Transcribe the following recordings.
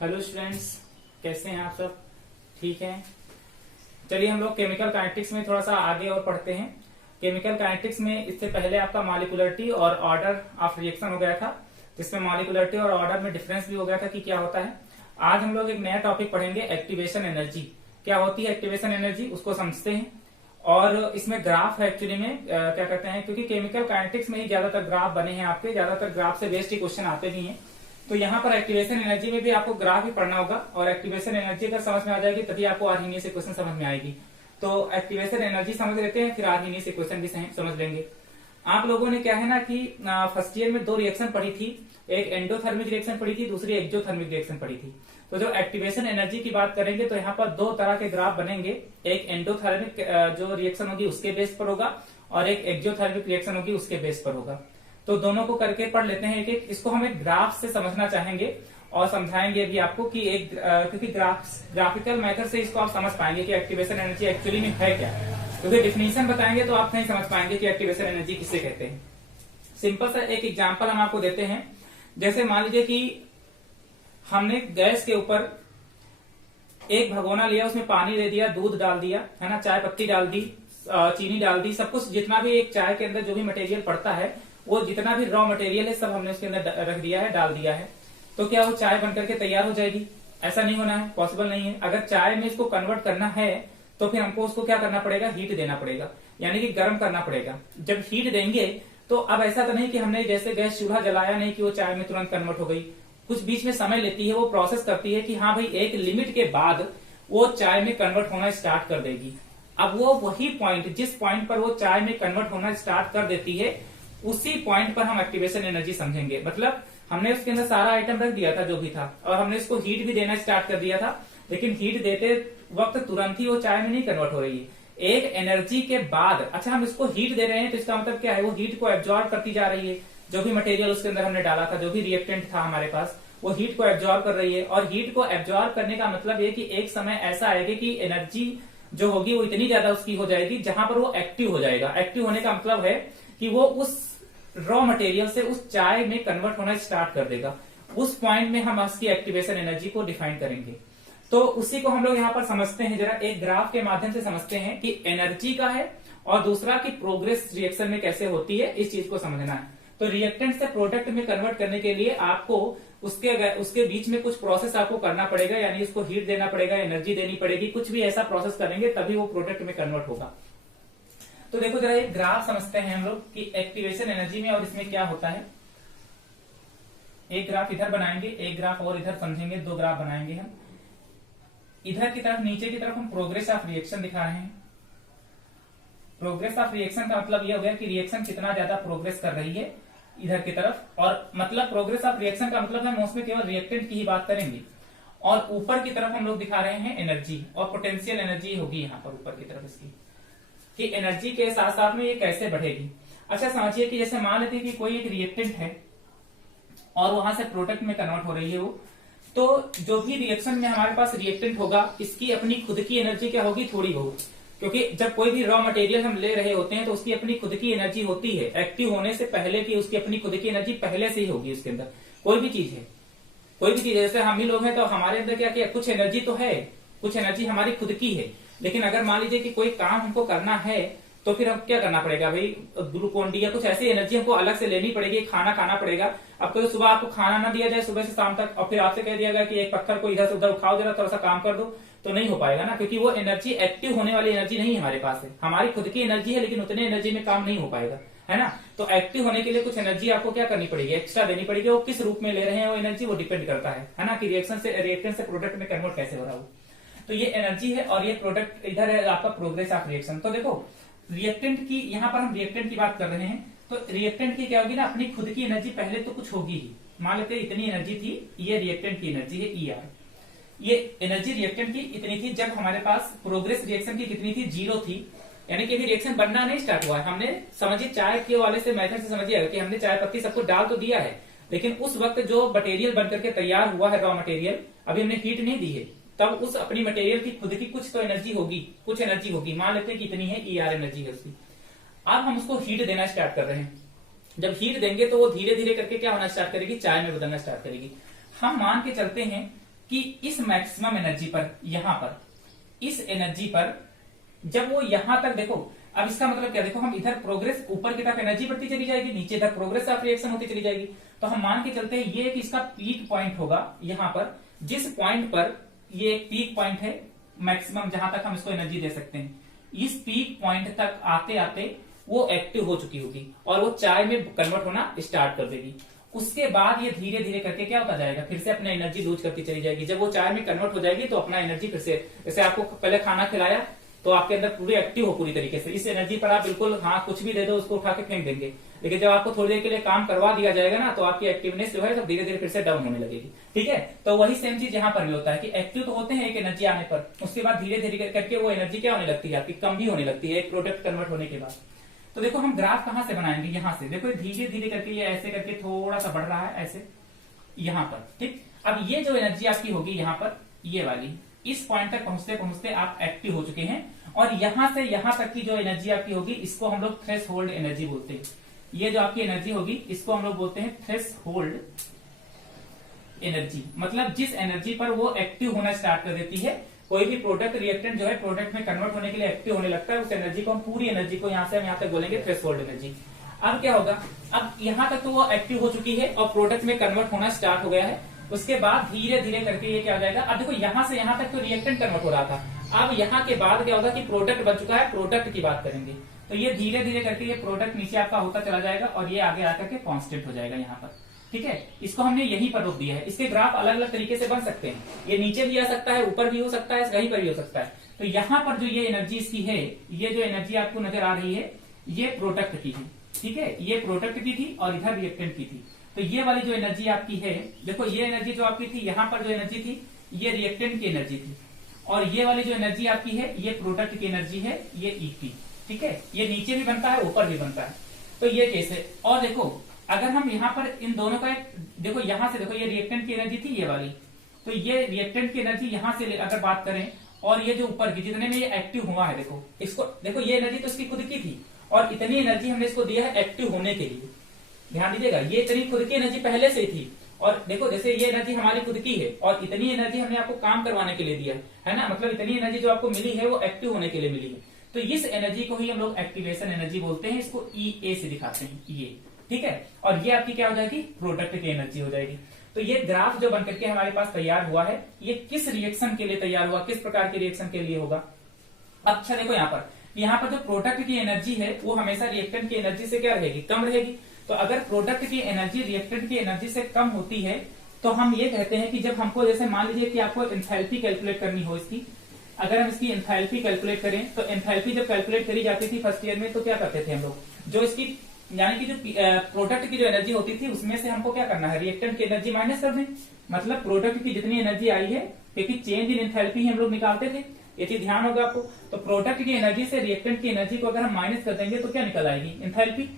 Hello students, कैसे हैं आप सब? ठीक हैं। चलिए हम लोग केमिकल काइनेटिक्स में थोड़ा सा आगे और पढ़ते हैं। केमिकल काइनेटिक्स में इससे पहले आपका मॉलिक्यूलरिटी और ऑर्डर ऑफ रिएक्शन हो गया था, जिसमें मॉलिक्यूलरिटी और ऑर्डर में डिफरेंस भी हो गया था कि क्या होता है। आज हम लोग एक नया टॉपिक पढ़ेंगे, एक्टिवेशन एनर्जी। क्या होती है एक्टिवेशन एनर्जी, उसको समझते हैं। और इसमें ग्राफ है एक्चुअली में क्या कहते हैं, क्योंकि केमिकल काइनेटिक्स में ही ज्यादातर ग्राफ बने हैं आपके, ज्यादातर ग्राफ से बेस्ड ही क्वेश्चन आते भी हैं। तो यहाँ पर एक्टिवेशन एनर्जी में भी आपको ग्राफ ही पढ़ना होगा, और एक्टिवेशन एनर्जी अगर समझ में आ जाएगी तभी आपको आर्हीनियस इक्वेशन समझ में आएगी। तो एक्टिवेशन एनर्जी समझ लेते हैं, फिर आर्हीनियस इक्वेशन भी समझ लेंगे। आप लोगों ने क्या है ना कि फर्स्ट ईयर में दो रिएक्शन पढ़ी थी, एक एंडोथर्मिक रिएक्शन पढ़ी थी, दूसरी एक्सोथर्मिक रिएक्शन पढ़ी थी। तो जो एक्टिवेशन एनर्जी की बात करेंगे तो यहाँ पर दो तरह के ग्राफ बनेंगे, एक एंडोथर्मिक जो रिएक्शन होगी उसके बेस पर होगा, और एक एक्सोथर्मिक रिएक्शन होगी उसके बेस पर होगा। तो दोनों को करके पढ़ लेते हैं एक एक। इसको हम एक ग्राफ से समझना चाहेंगे और समझाएंगे भी आपको कि एक क्योंकि ग्राफिकल मेथड से इसको आप समझ पाएंगे कि एक्टिवेशन एनर्जी एक्चुअली में है क्या। क्योंकि डिफिनीशन बताएंगे तो आप नहीं समझ पाएंगे कि एक्टिवेशन एनर्जी किसे कहते हैं। सिंपल सा एक एग्जांपल हम आपको देते हैं। जैसे मान लीजिए कि हमने गैस के ऊपर एक भगोना लिया, उसमें पानी दे दिया, दूध डाल दिया, है ना, चाय पत्ती डाल दी, चीनी डाल दी, सब कुछ जितना भी एक चाय के अंदर जो भी मटेरियल पड़ता है, वो जितना भी रॉ मटेरियल है सब हमने उसके अंदर रख दिया है, डाल दिया है। तो क्या वो चाय बनकर के तैयार हो जाएगी? ऐसा नहीं होना है, पॉसिबल नहीं है। अगर चाय में इसको कन्वर्ट करना है तो फिर हमको उसको क्या करना पड़ेगा, हीट देना पड़ेगा, यानी कि गर्म करना पड़ेगा। जब हीट देंगे तो अब ऐसा तो नहीं कि हमने जैसे गैस चूल्हा जलाया नहीं कि वो चाय में तुरंत कन्वर्ट हो गई। कुछ बीच में समय लेती है, वो प्रोसेस करती है कि हाँ भाई एक लिमिट के बाद वो चाय में कन्वर्ट होना स्टार्ट कर देगी। अब वो वही पॉइंट, जिस पॉइंट पर वो चाय में कन्वर्ट होना स्टार्ट कर देती है, उसी पॉइंट पर हम एक्टिवेशन एनर्जी समझेंगे। मतलब हमने उसके अंदर सारा आइटम रख दिया था जो भी था, और हमने इसको हीट भी देना स्टार्ट कर दिया था, लेकिन हीट देते वक्त तुरंत ही वो चाय में नहीं कन्वर्ट हो रही है। एक एनर्जी के बाद, अच्छा हम इसको हीट दे रहे हैं तो इसका मतलब क्या है, वो हीट को एब्जॉर्ब करती जा रही है। जो भी मटेरियल उसके अंदर हमने डाला था, जो भी रिएक्टेंट था हमारे पास, वो हीट को एब्जॉर्ब कर रही है। और हीट को एब्जॉर्ब करने का मतलब ये कि एक समय ऐसा आएगा कि एनर्जी जो होगी वो इतनी ज्यादा उसकी हो जाएगी जहां पर वो एक्टिव हो जाएगा। एक्टिव होने का मतलब है कि वो उस रॉ मटेरियल से उस चाय में कन्वर्ट होना स्टार्ट कर देगा। उस पॉइंट में हम उसकी एक्टिवेशन एनर्जी को डिफाइन करेंगे। तो उसी को हम लोग यहाँ पर समझते हैं, जरा एक ग्राफ के माध्यम से समझते हैं कि एनर्जी का है, और दूसरा की प्रोग्रेस रिएक्शन में कैसे होती है, इस चीज को समझना है। तो रिएक्टेंट से प्रोडक्ट में कन्वर्ट करने के लिए आपको उसके बीच में कुछ प्रोसेस आपको करना पड़ेगा, यानी उसको हीट देना पड़ेगा, एनर्जी देनी पड़ेगी, कुछ भी ऐसा प्रोसेस करेंगे तभी वो प्रोडक्ट में कन्वर्ट होगा। तो देखो जरा एक ग्राफ समझते हैं हम लोग कि एक्टिवेशन एनर्जी में और इसमें क्या होता है। एक ग्राफ इधर बनाएंगे, एक ग्राफ और इधर समझेंगे, दो ग्राफ बनाएंगे हम। इधर की तरफ, नीचे की तरफ हम प्रोग्रेस ऑफ रिएक्शन दिखा रहे हैं। प्रोग्रेस ऑफ रिएक्शन का मतलब यह हो गया कि रिएक्शन कितना ज्यादा प्रोग्रेस कर रही है इधर की तरफ, और मतलब प्रोग्रेस ऑफ रिएक्शन का मतलब हम उसमें केवल रिएक्टेंट की ही बात करेंगे। और ऊपर की तरफ हम लोग दिखा रहे हैं एनर्जी, और पोटेंशियल एनर्जी होगी यहाँ पर ऊपर की तरफ इसकी, कि एनर्जी के साथ साथ में ये कैसे बढ़ेगी। अच्छा समझिए कि जैसे मान लेते हैं कि कोई एक रिएक्टेंट है और वहां से प्रोडक्ट में कन्वर्ट हो रही है वो, तो जो भी रिएक्शन में हमारे पास रिएक्टेंट होगा, इसकी अपनी खुद की एनर्जी क्या होगी, थोड़ी होगी। क्योंकि जब कोई भी रॉ मटेरियल हम ले रहे होते हैं तो उसकी अपनी खुद की एनर्जी होती है, एक्टिव होने से पहले की उसकी अपनी खुद की एनर्जी पहले से ही होगी उसके अंदर। कोई भी चीज है, कोई भी चीज है, जैसे हम ही लोग हैं तो हमारे अंदर क्या किया, कुछ एनर्जी तो है, कुछ एनर्जी हमारी खुद की है। लेकिन अगर मान लीजिए कि कोई काम हमको करना है तो फिर हम क्या करना पड़ेगा भाई, ग्लूकोन डी या कुछ ऐसी एनर्जी हमको अलग से लेनी पड़ेगी, खाना खाना पड़ेगा। अब तो सुबह आपको खाना ना दिया जाए सुबह से शाम तक, और फिर आपसे कह दिया गया कि एक पत्थर को इधर से उधर उठाओ, जरा थोड़ा सा काम कर दो, तो नहीं हो पाएगा ना, क्योंकि वो एनर्जी एक्टिव होने वाली एनर्जी नहीं हमारे पास है। हमारी खुद की एनर्जी है, लेकिन उतने एनर्जी में काम नहीं हो पाएगा, है ना। तो एक्टिव होने के लिए कुछ एनर्जी आपको क्या करनी पड़ेगी, एक्स्ट्रा देनी पड़ेगी। वो किस रूप में ले रहे हैं वो एनर्जी, वो डिपेंड करता है ना, कि रिएक्टेंट से प्रोडक्ट में कन्वर्ट कैसे हो रहा है। तो ये एनर्जी है, और ये प्रोडक्ट इधर है आपका प्रोग्रेस ऑफ रिएक्शन। तो देखो रिएक्टेंट की, यहाँ पर हम रिएक्टेंट की बात कर रहे हैं, तो रिएक्टेंट की क्या होगी ना, अपनी खुद की एनर्जी पहले तो कुछ होगी ही। मान लेते हैं इतनी एनर्जी थी, ये रिएक्टेंट की एनर्जी है ER, ये एनर्जी रिएक्टेंट की इतनी थी। जब हमारे पास प्रोग्रेस रिएक्शन की कितनी थी, 0 थी, यानी कि अभी रिएक्शन बनना नहीं स्टार्ट हुआ है। हमने समझिए चाय के वाले से मेथड से समझिए कि हमने चाय पत्ती सब कुछ डाल तो दिया है, लेकिन उस वक्त जो मटेरियल बनकर के तैयार हुआ है रॉ मटेरियल, अभी हमने हीट नहीं दी है, तब उस अपनी मटेरियल की खुद की कुछ तो एनर्जी होगी, कुछ एनर्जी होगी। मान लेते हैं कि इतनी है ER एनर्जी है उसकी। अब हम उसको हीट देना स्टार्ट कर रहे हैं। जब हीट देंगे तो वो धीरे धीरे करके क्या होना स्टार्ट करेगी, चाय में बदलना स्टार्ट करेगी। हम मान के चलते हैं कि इस मैक्सिमम एनर्जी पर, यहां पर इस एनर्जी पर जब वो यहां तक, देखो अब इसका मतलब क्या, देखो हम इधर प्रोग्रेस, ऊपर की तरफ एनर्जी बढ़ती चली जाएगी, नीचे इधर प्रोग्रेस ऑफ रिएक्शन होती चली जाएगी। तो हम मान के चलते हैं ये कि इसका पीक पॉइंट होगा यहां पर, जिस पॉइंट पर ये पीक पॉइंट है मैक्सिमम, जहां तक हम इसको एनर्जी दे सकते हैं, इस पीक पॉइंट तक आते आते वो एक्टिव हो चुकी होगी और वो चाय में कन्वर्ट होना स्टार्ट कर देगी। उसके बाद ये धीरे धीरे करके क्या होता जाएगा, फिर से अपना एनर्जी लूज करती चली जाएगी। जब वो चाय में कन्वर्ट हो जाएगी तो अपना एनर्जी फिर से, जैसे आपको पहले खाना खिलाया तो आपके अंदर पूरी एक्टिव हो पूरी तरीके से, इस एनर्जी पर आप बिल्कुल हाँ कुछ भी दे दो उसको उठा के फेंक देंगे। लेकिन जब आपको थोड़ी देर के लिए काम करवा दिया जाएगा ना, तो आपकी एक्टिवनेस जो है तो धीरे धीरे फिर से डाउन होने लगेगी। ठीक है, तो वही सेम चीज यहाँ पर भी होता है कि एक्टिव तो होते हैं एक एनर्जी आने पर, उसके बाद धीरे धीरे करके वो एनर्जी क्या होने लगती है आपकी, कम भी होने लगती है एक प्रोडक्ट कन्वर्ट होने के बाद। तो देखो हम ग्राफ कहां से बनाएंगे, यहां से। देखो धीरे धीरे करके ये ऐसे करके थोड़ा सा बढ़ रहा है ऐसे यहां पर। ठीक, अब ये जो एनर्जी आपकी होगी यहाँ पर, ये वाली, इस पॉइंट तक पहुंचते पहुंचते आप एक्टिव हो चुके हैं, और यहां से यहां तक की जो एनर्जी आपकी होगी इसको हम लोग थ्रेशोल्ड एनर्जी बोलते हैं। ये जो आपकी एनर्जी होगी इसको हम लोग बोलते हैं थ्रेशोल्ड एनर्जी। मतलब जिस एनर्जी पर वो एक्टिव होना स्टार्ट कर देती है, कोई भी प्रोडक्ट रिएक्टेंट जो है प्रोडक्ट में कन्वर्ट होने के लिए एक्टिव होने लगता है, उस एनर्जी को हम, पूरी एनर्जी को यहां से हम यहां तक बोलेंगे थ्रेशोल्ड एनर्जी। अब क्या होगा, अब यहां तक तो वो एक्टिव हो चुकी है और प्रोडक्ट में कन्वर्ट होना स्टार्ट हो गया है। उसके बाद धीरे धीरे करके ये क्या हो जाएगा, अब देखो यहां से यहां तक तो रिएक्टेंट कन्वर्ट हो रहा था, अब यहाँ के बाद क्या होगा कि प्रोडक्ट बन चुका है, प्रोडक्ट की बात करेंगे तो ये धीरे धीरे करके ये प्रोडक्ट नीचे आपका होता चला जाएगा और ये आगे आकर के कांस्टेंट हो जाएगा यहाँ पर। ठीक है, इसको हमने यहीं पर रोक दिया है। इसके ग्राफ अलग अलग तरीके से बन सकते हैं, ये नीचे भी आ सकता है, ऊपर भी हो सकता है, कहीं पर भी हो सकता है। तो यहाँ पर जो ये एनर्जी इसकी है, ये जो एनर्जी आपको नजर आ रही है, ये प्रोडक्ट की थी। ठीक है, ये प्रोडक्ट की थी और इधर रिएक्टेंट की थी। तो ये वाली जो एनर्जी आपकी है, देखो ये एनर्जी जो आपकी थी, यहाँ पर जो एनर्जी थी ये रिएक्टेंट की एनर्जी थी, और ये वाली जो एनर्जी आपकी है ये प्रोडक्ट की एनर्जी है, ये ईपी। ठीक है, ये नीचे भी बनता है ऊपर भी बनता है। तो ये केस है। और देखो अगर हम यहाँ पर इन दोनों का एक, देखो यहाँ से देखो ये रिएक्टेंट की एनर्जी थी ये वाली, तो ये रिएक्टेंट की एनर्जी यहाँ से अगर बात करें, और ये जो ऊपर की जितने में ये एक्टिव हुआ है, देखो इसको, देखो ये एनर्जी तो इसकी खुद की थी और इतनी एनर्जी हमने इसको दिया है एक्टिव होने के लिए। ध्यान दीजिएगा, ये इतनी खुद की एनर्जी पहले से थी, और देखो जैसे ये एनर्जी हमारी खुद की है और इतनी एनर्जी हमने आपको काम करवाने के लिए दिया है ना, मतलब इतनी एनर्जी जो आपको मिली है वो एक्टिव होने के लिए मिली है। तो इस एनर्जी को ही हम लोग एक्टिवेशन एनर्जी बोलते हैं, इसको EA से दिखाते हैं, ये। ठीक है, और ये आपकी क्या हो जाएगी, प्रोडक्ट की एनर्जी हो जाएगी। तो ये ग्राफ जो बनकर के हमारे पास तैयार हुआ है, ये किस रिएक्शन के लिए तैयार हुआ, किस प्रकार के रिएक्शन के लिए होगा। अच्छा देखो यहाँ पर जो प्रोडक्ट की एनर्जी है वो हमेशा रिएक्टेंट की एनर्जी से क्या रहेगी, कम रहेगी। तो अगर प्रोडक्ट की एनर्जी रिएक्टेंट की एनर्जी से कम होती है तो हम ये कहते हैं कि जब हमको, जैसे मान लीजिए कि आपको एंथैल्पी कैलकुलेट करनी हो इसकी, अगर हम इसकी एंथैल्पी कैलकुलेट करें तो एंथैल्पी जब कैलकुलेट करी जाती थी फर्स्ट ईयर में, तो क्या करते थे हम लोग, जो इसकी यानी कि जो प्रोडक्ट की जो एनर्जी होती थी उसमें से हमको क्या करना है, रिएक्टेंट की एनर्जी माइनस कर दें। मतलब प्रोडक्ट की जितनी एनर्जी आई है, क्योंकि चेंज इन एंथैल्पी हम लोग निकालते थे, ये चीज ध्यान होगा आपको। तो प्रोडक्ट की एनर्जी से रिएक्टेंट की एनर्जी को अगर हम माइनस कर देंगे तो क्या निकल आएगी, एंथैल्पी।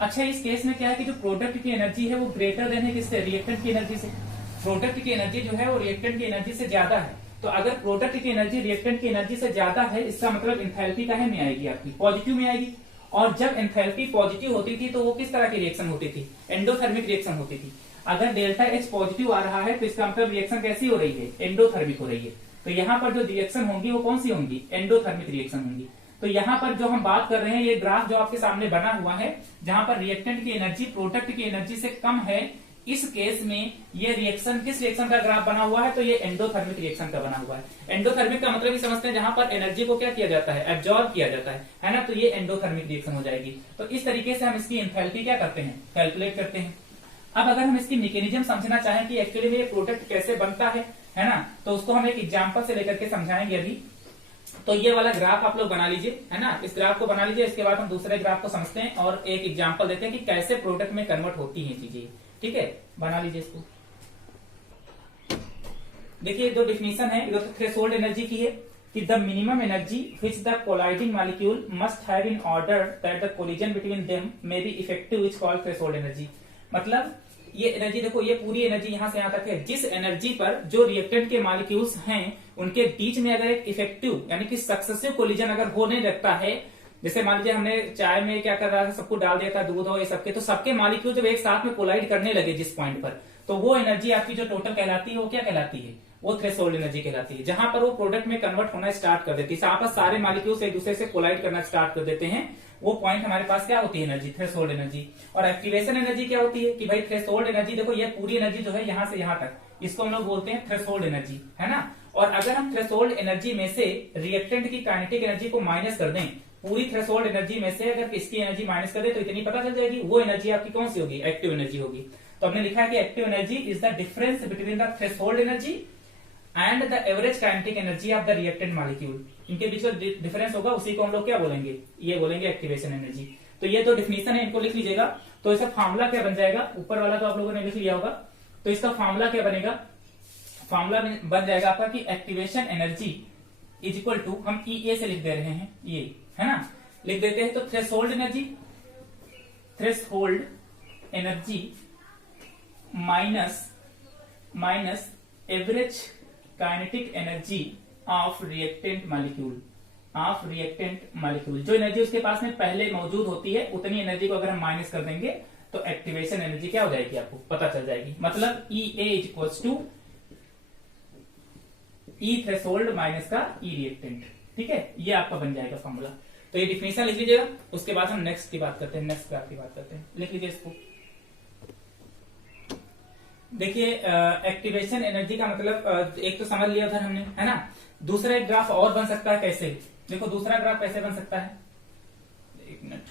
अच्छा इस केस में क्या है कि जो प्रोडक्ट की एनर्जी है वो ग्रेटर देन है किससे, रिएक्टेंट की एनर्जी से। प्रोडक्ट की एनर्जी जो है वो रिएक्टेंट की एनर्जी से ज्यादा है। तो अगर प्रोडक्ट की एनर्जी रिएक्टेंट की एनर्जी से ज्यादा है, इसका मतलब एंथैल्पी काहे में आएगी आपकी, पॉजिटिव में आएगी। और जब एंथैल्पी पॉजिटिव होती थी तो वो किस तरह की रिएक्शन होती थी, एंडोथर्मिक रिएक्शन होती थी। अगर डेल्टा H पॉजिटिव आ रहा है तो इसका मतलब रिएक्शन कैसी हो रही है, एंडोथर्मिक हो रही है। तो यहाँ पर जो रिएक्शन होंगी वो कौन सी होंगी, एंडोथर्मिक रिएक्शन होंगी। तो यहाँ पर जो हम बात कर रहे हैं, ये ग्राफ जो आपके सामने बना हुआ है, जहां पर रिएक्टेंट की एनर्जी प्रोडक्ट की एनर्जी से कम है, इस केस में ये रिएक्शन किस रिएक्शन का ग्राफ बना हुआ है, तो ये एंडोथर्मिक रिएक्शन का बना हुआ है। एंडोथर्मिक का मतलब ही समझते हैं जहां पर एनर्जी को क्या किया जाता है, एब्जॉर्ब किया जाता है ना। तो ये एंडोथर्मिक रिएक्शन हो जाएगी। तो इस तरीके से हम इसकी एंथैल्पी क्या करते हैं, कैलकुलेट करते हैं। अब अगर हम इसकी मैकेनिज्म समझना चाहें कि एक्चुअली में ये प्रोडक्ट कैसे बनता है ना, तो उसको हम एक एग्जाम्पल से लेकर के समझाएंगे अभी। तो ये वाला ग्राफ आप लोग बना लीजिए, है ना, इस ग्राफ को बना लीजिए। इसके बाद हम दूसरे ग्राफ को समझते हैं और एक एग्जाम्पल देते हैं कि कैसे प्रोडक्ट में कन्वर्ट होती है चीजें। ठीक है, बना लीजिए इसको। देखिए दो डिफिनीशन है, इधर तो थ्रेशोल्ड एनर्जी की है कि the minimum energy which the colliding molecule must have in order that the collision between them may be effective is called threshold energy. मतलब ये एनर्जी देखो, ये पूरी एनर्जी यहां से यहां तक है, जिस एनर्जी पर जो रिएक्टेंट के मॉलिक्यूल्स हैं उनके बीच में अगर एक इफेक्टिव यानी कि सक्सेसिव कोलिजन अगर होने लगता है, जैसे मान लीजिए हमने चाय में क्या कर रहा था, सबको डाल दिया था, दूध हो ये सबके, तो सबके मॉलिक्यूल जब एक साथ में कोलाइड करने लगे जिस पॉइंट पर, तो वो एनर्जी आपकी जो टोटल कहलाती है वो क्या कहलाती है, वो थ्रेशोल्ड एनर्जी कहलाती है। जहां पर वो प्रोडक्ट में कन्वर्ट होना स्टार्ट कर देती है, आपस सारे मॉलिक्यूल्स एक दूसरे से कोलाइड करना स्टार्ट कर देते हैं, वो पॉइंट हमारे पास क्या होती है, एनर्जी, थ्रेशोल्ड एनर्जी। और एक्टिवेशन एनर्जी क्या होती है कि भाई थ्रेशोल्ड एनर्जी, देखो ये पूरी एनर्जी जो है यहाँ से यहाँ तक, इसको हम लोग बोलते हैं थ्रेशोल्ड एनर्जी, है ना। और अगर हम थ्रेशोल्ड एनर्जी में से रिएक्टेंट की काइनेटिक एनर्जी को माइनस कर दें, पूरी थ्रेशोल्ड एनर्जी में से अगर इसकी एनर्जी माइनस कर दे तो इतनी पता चल जाएगी, वो एनर्जी आपकी कौन सी होगी, एक्टिव एनर्जी होगी। तो हमने लिखा है कि active energy is the difference between the threshold energy and the average kinetic energy of the reactant molecule. इनके बीच का डिफरेंस होगा, उसी को हम लोग क्या बोलेंगे, ये बोलेंगे एक्टिवेशन एनर्जी। तो ये जो डिफिनेशन है इनको लिख लीजिएगा। तो इसका फॉर्मूला क्या बन जाएगा, ऊपर वाला तो आप लोगों ने लिख लिया होगा, तो इसका फॉर्मूला क्या बनेगा, फॉर्मूला बन जाएगा आपका कि activation energy is equal to, हम ई से लिख दे रहे हैं, ये है ना, लिख देते हैं। तो threshold energy minus average kinetic energy of reactant molecule, जो एनर्जी उसके पास में पहले मौजूद होती है उतनी एनर्जी को अगर हम माइनस कर देंगे तो एक्टिवेशन एनर्जी क्या हो जाएगी, आपको पता चल जाएगी। मतलब E A is equals to E threshold minus का ई रिएक्टेंट, ठीक है, ये आपका बन जाएगा फॉर्मूला। तो ये डिफिनेशन लिख लीजिएगा, उसके बाद हम नेक्स्ट की बात करते हैं, नेक्स्ट ग्राफ की बात करते हैं, लिख लीजिए इसको। देखिए एक्टिवेशन एनर्जी का मतलब एक तो समझ लिया उधर हमने, है ना। दूसरा एक ग्राफ और बन सकता है, कैसे, देखो दूसरा ग्राफ कैसे बन सकता है, एक मिनट,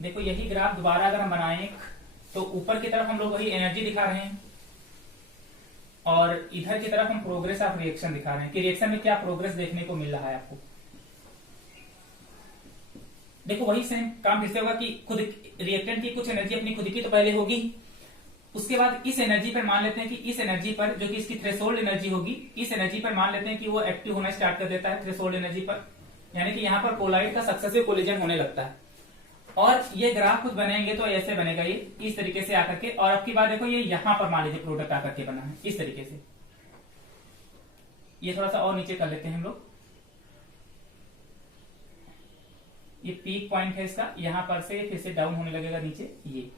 देखो यही ग्राफ दोबारा अगर हम बनाएं तो ऊपर की तरफ हम लोग वही एनर्जी दिखा रहे हैं और इधर की तरफ हम प्रोग्रेस ऑफ रिएक्शन दिखा रहे हैं कि रिएक्शन में क्या प्रोग्रेस देखने को मिल रहा है आपको। देखो वही सेम काम फिर से होगा कि खुद रिएक्टेंट की कुछ एनर्जी अपनी खुद की तो पहले होगी, उसके बाद इस एनर्जी पर मान लेते हैं कि इस एनर्जी पर जो कि इसकी थ्रेशोल्ड एनर्जी होगी, इस एनर्जी पर मान लेते हैं कि वो एक्टिव होना स्टार्ट कर देता है थ्रेशोल्ड एनर्जी पर, यानी कि यहाँ पर कोलाइड का सक्सेसिव कोलिजन होने लगता है। और ये ग्राफ कुछ बनेंगे तो ऐसे बनेगा, ये इस तरीके से आकर के, और अब की बात देखो ये यहाँ पर मान लीजिए प्रोडक्ट आकर के बना है इस तरीके से, ये थोड़ा सा और नीचे कर लेते हैं हम लोग, ये पीक पॉइंट है इसका, यहाँ पर से फिर से डाउन होने लगेगा नीचे, ये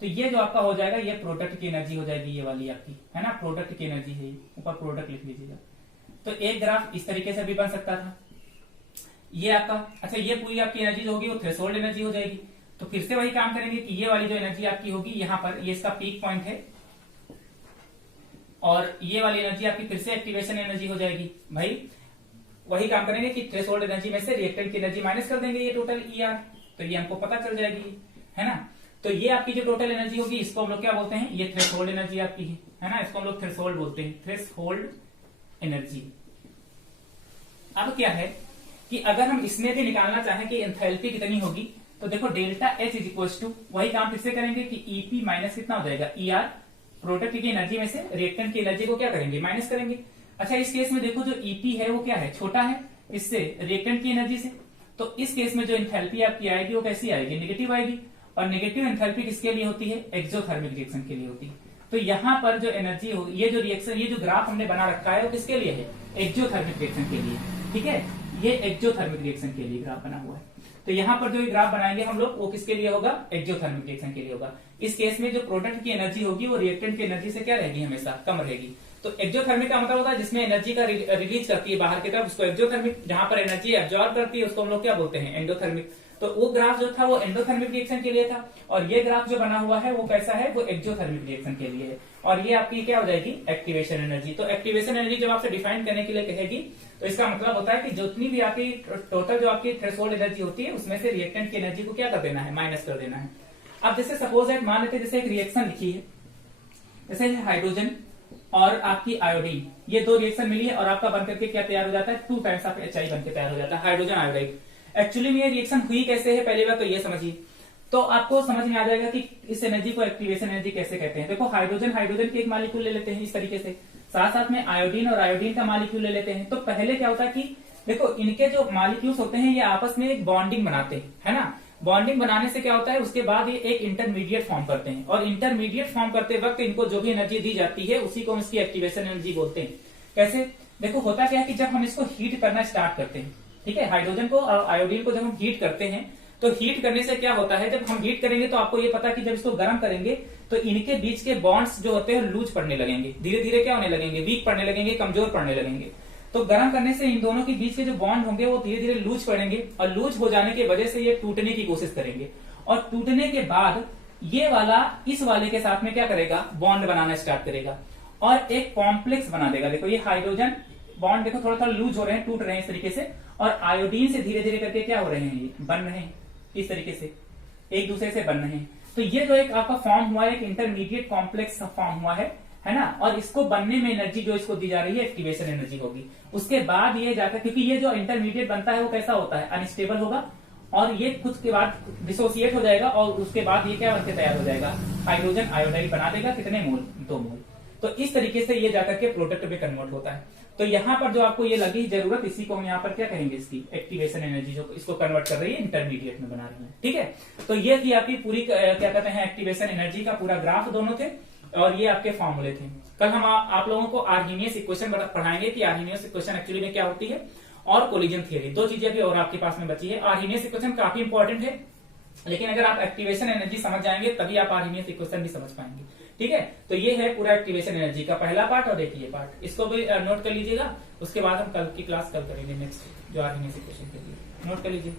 तो ये जो आपका हो जाएगा ये प्रोडक्ट की एनर्जी हो जाएगी, ये वाली आपकी, है ना, प्रोडक्ट की एनर्जी है, ऊपर प्रोडक्ट लिख लीजिएगा। तो एक ग्राफ इस तरीके से भी बन सकता था, ये आपका, अच्छा ये पूरी आपकी एनर्जी जो होगी वो थ्रेशोल्ड एनर्जी हो जाएगी। तो फिर से वही काम करेंगे कि ये वाली जो एनर्जी आपकी होगी यहाँ पर, ये इसका पीक पॉइंट है, और ये वाली एनर्जी आपकी फिर से एक्टिवेशन एनर्जी हो जाएगी। भाई वही काम करेंगे कि थ्रेशोल्ड एनर्जी में से रिएक्टेंट की एनर्जी माइनस कर देंगे, ये टोटल ई आर, तो ये हमको पता चल जाएगी, है ना। तो ये आपकी जो टोटल एनर्जी होगी इसको हम लोग क्या बोलते हैं, ये थ्रेशोल्ड एनर्जी आपकी है ना, इसको हम लोग थ्रेशोल्ड बोलते हैं, थ्रेशोल्ड एनर्जी। अब क्या है कि अगर हम इसमें भी निकालना चाहें कि एंथैल्पी कितनी होगी, तो देखो delta H is equal to, वही काम फिर से करेंगे कि ईपी माइनस कितना हो जाएगा, ई आर, प्रोडक्ट की एनर्जी में से रिएक्टेंट की एनर्जी को क्या करेंगे, माइनस करेंगे। अच्छा इस केस में देखो जो ईपी है वो क्या है, छोटा है इससे, रिएक्टेंट की एनर्जी से, तो इस केस में जो एंथैल्पी आपकी आएगी वो कैसी आएगी, नेगेटिव आएगी। और नेगेटिव एंथैल्पी किसके लिए होती है, एक्सोथर्मिक रिएक्शन के लिए होती है। तो यहाँ पर जो एनर्जी होगी, ये जो रिएक्शन, ये जो ग्राफ हमने बना रखा है वो किसके लिए है, एक्सोथर्मिक रिएक्शन के लिए, ठीक है, ये एक्सोथर्मिक रिएक्शन के लिए ग्राफ बना हुआ है। तो यहाँ पर जो ग्राफ बनाएंगे हम लोग वो किसके लिए होगा, एक्सोथर्मिक रिएक्शन के लिए होगा। इस केस में जो प्रोडक्ट की एनर्जी होगी वो रिएक्टेंट की एनर्जी से क्या रहेगी, हमेशा कम रहेगी। तो एक्सोथर्मिक का मतलब होता है जिसमें एनर्जी का रिलीज करती है बाहर की तरफ, उसको एक्सोथर्मिक, जहां पर एनर्जी एब्जॉर्ब करती है उसको हम लोग क्या बोलते हैं, एंडोथर्मिक। तो वो ग्राफ जो था वो एंडोथर्मिक रिएक्शन के लिए था, और ये ग्राफ जो बना हुआ है वो कैसा है, वो एक्सोथर्मिक रिएक्शन के लिए है। और ये आपकी क्या हो जाएगी, एक्टिवेशन एनर्जी। तो एक्टिवेशन एनर्जी जब आपसे डिफाइन करने के लिए कहेगी तो इसका मतलब होता है कि जितनी भी आपकी टोटल जो आपकी थ्रेशोल्ड एनर्जी होती है उसमें से रिएक्टेंट की एनर्जी को क्या कर देना है, माइनस कर देना है। अब जैसे सपोज है, मान लेते जैसे एक रिएक्शन लिखी है, जैसे हाइड्रोजन और आपकी आयोडीन, ये दो रिएक्शन मिली है और आपका बनकर के क्या तैयार हो जाता है, 2 टाइम्स ऑफ HI बनकर तैयार हो जाता है, हाइड्रोजन आयोडाइड। एक्चुअली में ये रिएक्शन हुई कैसे है, पहली बात तो ये समझिए, तो आपको समझ में आ जाएगा कि इस एनर्जी को एक्टिवेशन एनर्जी कैसे कहते हैं। देखो हाइड्रोजन की एक मॉलिक्यूल ले लेते हैं इस तरीके से, साथ साथ में आयोडीन और आयोडीन का मॉलिक्यूल ले लेते हैं। तो पहले क्या होता है कि देखो इनके जो मॉलिक्यूल्स होते हैं ये आपस में एक बॉन्डिंग बनाते हैं, है ना। बॉन्डिंग बनाने से क्या होता है, उसके बाद ये एक इंटरमीडिएट फॉर्म करते हैं, और इंटरमीडिएट फॉर्म करते वक्त इनको जो भी एनर्जी दी जाती है उसी को इसकी एक्टिवेशन एनर्जी बोलते हैं। कैसे, देखो होता क्या है कि जब हम इसको हीट करना स्टार्ट करते हैं, ठीक है, हाइड्रोजन को और आयोडीन को जब हम हीट करते हैं तो हीट करने से क्या होता है, जब हम हीट करेंगे तो आपको ये पता है कि जब इसको गर्म करेंगे तो इनके बीच के बॉन्ड्स जो होते हैं लूज पड़ने लगेंगे, धीरे धीरे क्या होने लगेंगे, वीक पड़ने लगेंगे, कमजोर पड़ने लगेंगे। तो गर्म करने से इन दोनों के बीच के जो बॉन्ड होंगे वो धीरे धीरे लूज पड़ेंगे और लूज हो जाने की वजह से ये टूटने की कोशिश करेंगे और टूटने के बाद ये वाला इस वाले के साथ में क्या करेगा, बॉन्ड बनाना स्टार्ट करेगा और एक कॉम्प्लेक्स बना देगा। देखो ये हाइड्रोजन बॉन्ड देखो थोड़ा थोड़ा लूज हो रहे हैं, टूट रहे हैं इस तरीके से, और आयोडीन से धीरे धीरे करके क्या हो रहे हैं, ये बन रहे हैं इस तरीके से, एक दूसरे से बन रहे हैं। तो ये जो एक आपका फॉर्म हुआ है, एक इंटरमीडिएट कॉम्प्लेक्स फॉर्म हुआ है ना, और इसको बनने में एनर्जी जो इसको दी जा रही है एक्टिवेशन एनर्जी होगी। उसके बाद ये जाकर, क्योंकि ये जो इंटरमीडिएट बनता है वो कैसा होता है, अनस्टेबल होगा और ये कुछ के बाद डिसोसिएट हो जाएगा और उसके बाद ये क्या बनके तैयार हो जाएगा, हाइड्रोजन आयोडाइड बना देगा, कितने मोल, 2 मोल। तो इस तरीके से ये जाकर के प्रोडक्ट में कन्वर्ट होता है। तो यहाँ पर जो आपको ये लगी जरूरत, इसी को हम यहाँ पर क्या कहेंगे, इसकी एक्टिवेशन एनर्जी जो इसको कन्वर्ट कर रही है, इंटरमीडिएट में बना रही है। ठीक है, तो ये थी आपकी पूरी क्या कहते हैं एक्टिवेशन एनर्जी का पूरा ग्राफ दोनों थे और ये आपके फॉर्मूले थे। कल हम आप लोगों को आर्हीनियस इक्वेशन पढ़ाएंगे कि आर्हीनियस इक्वेशन एक्चुअली में क्या होती है, और कोलिजन थियरी, 2 चीजें भी और आपके पास में बची है। आर्हीनियस इक्वेशन काफी इंपॉर्टेंट है, लेकिन अगर आप एक्टिवेशन एनर्जी समझ जाएंगे तभी आप आर्हीनियस इक्वेशन भी समझ पाएंगे। ठीक है, तो ये है पूरा एक्टिवेशन एनर्जी का पहला पार्ट और एक ये पार्ट, इसको भी नोट कर लीजिएगा। उसके बाद हम कल की क्लास कल करेंगे नेक्स्ट, जो आर्हीनियस इक्वेशन के लिए नोट कर लीजिए।